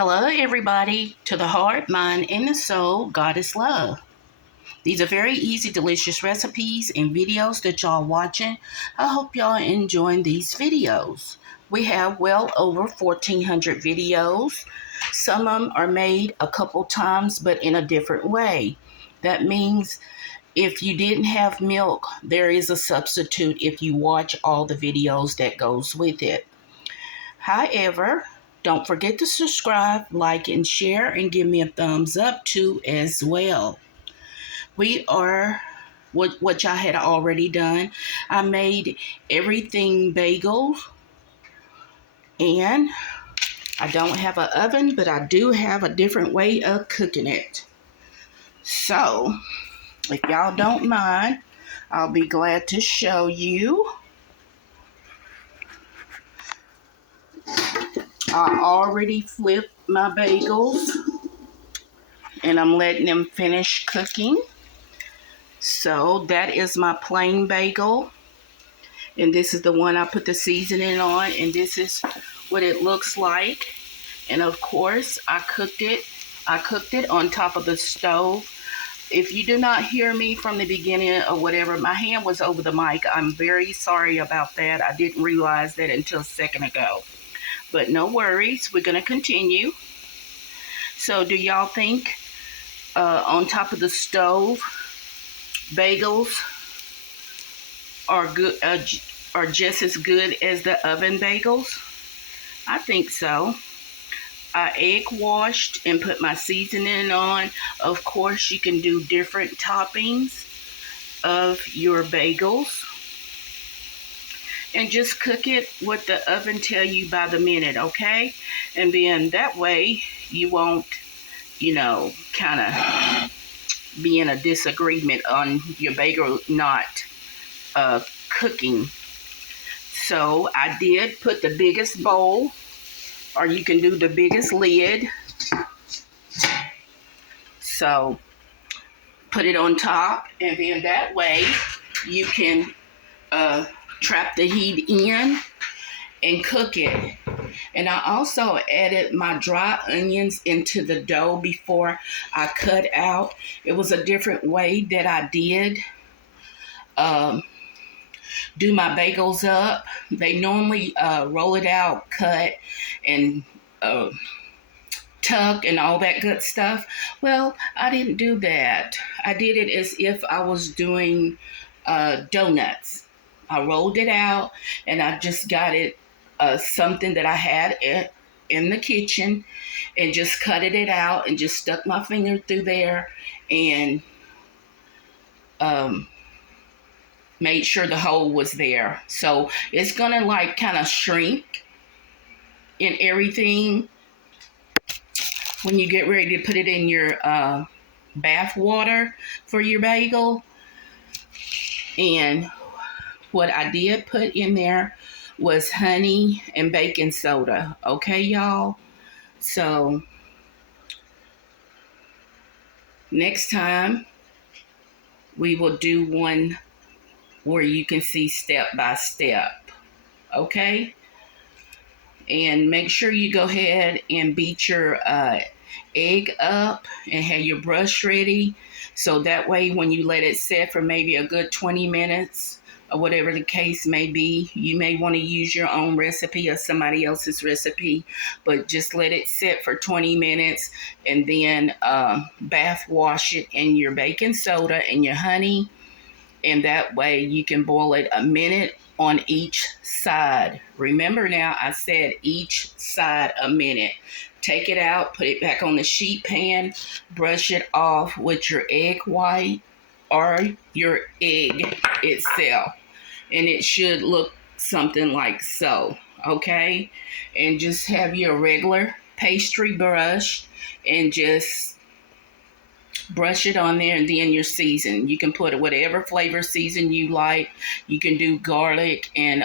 Hello, everybody. To the heart, mind, and the soul, God is love. These are very easy, delicious recipes and videos that y'all watching. I hope y'all enjoying these videos. We have well over 1,400 videos. Some of them are made a couple times, but in a different way. That means if you didn't have milk, there is a substitute if you watch all the videos that goes with it. However, don't forget to subscribe, like, and share, and give me a thumbs up too as well. We are what I had already done. I made everything bagel, and I don't have an oven, but I do have a different way of cooking it. So, if y'all don't mind, I'll be glad to show you. I already flipped my bagels, and I'm letting them finish cooking. So that is my plain bagel, and this is the one I put the seasoning on, and this is what it looks like. And of course I cooked it on top of the stove. If you do not hear me from the beginning or whatever, my hand was over the mic. I'm very sorry about that. I didn't realize that until a second ago, but no worries, we're gonna continue. So do y'all think on top of the stove bagels are good, are just as good as the oven bagels? I think so. I egg washed and put my seasoning on. Of course, you can do different toppings of your bagels, and just cook it what the oven tell you by the minute, okay? And then that way you won't, kind of be in a disagreement on your bagel not cooking. So I did put the biggest bowl, or you can do the biggest lid. So put it on top, and then that way you can trap the heat in and cook it. And I also added my dry onions into the dough before I cut out. It was a different way that I did do my bagels up. They normally roll it out, cut, and tuck and all that good stuff. Well, I didn't do that. I did it as if I was doing donuts. I rolled it out, and I just got it something that I had in the kitchen, and just cut it out and just stuck my finger through there and made sure the hole was there. So it's gonna like kind of shrink in everything when you get ready to put it in your bath water for your bagel. And what I did put in there was honey and baking soda. Okay, y'all? So next time we will do one where you can see step by step. Okay? And make sure you go ahead and beat your egg up and have your brush ready. So that way when you let it set for maybe a good 20 minutes or whatever the case may be, you may want to use your own recipe or somebody else's recipe, but just let it sit for 20 minutes and then bath wash it in your baking soda and your honey. And that way you can boil it a minute on each side. Remember now, I said each side a minute. Take it out, put it back on the sheet pan, brush it off with your egg white or your egg itself. And it should look something like so, okay? And just have your regular pastry brush and just brush it on there, and then your season. You can put whatever flavor season you like. You can do garlic and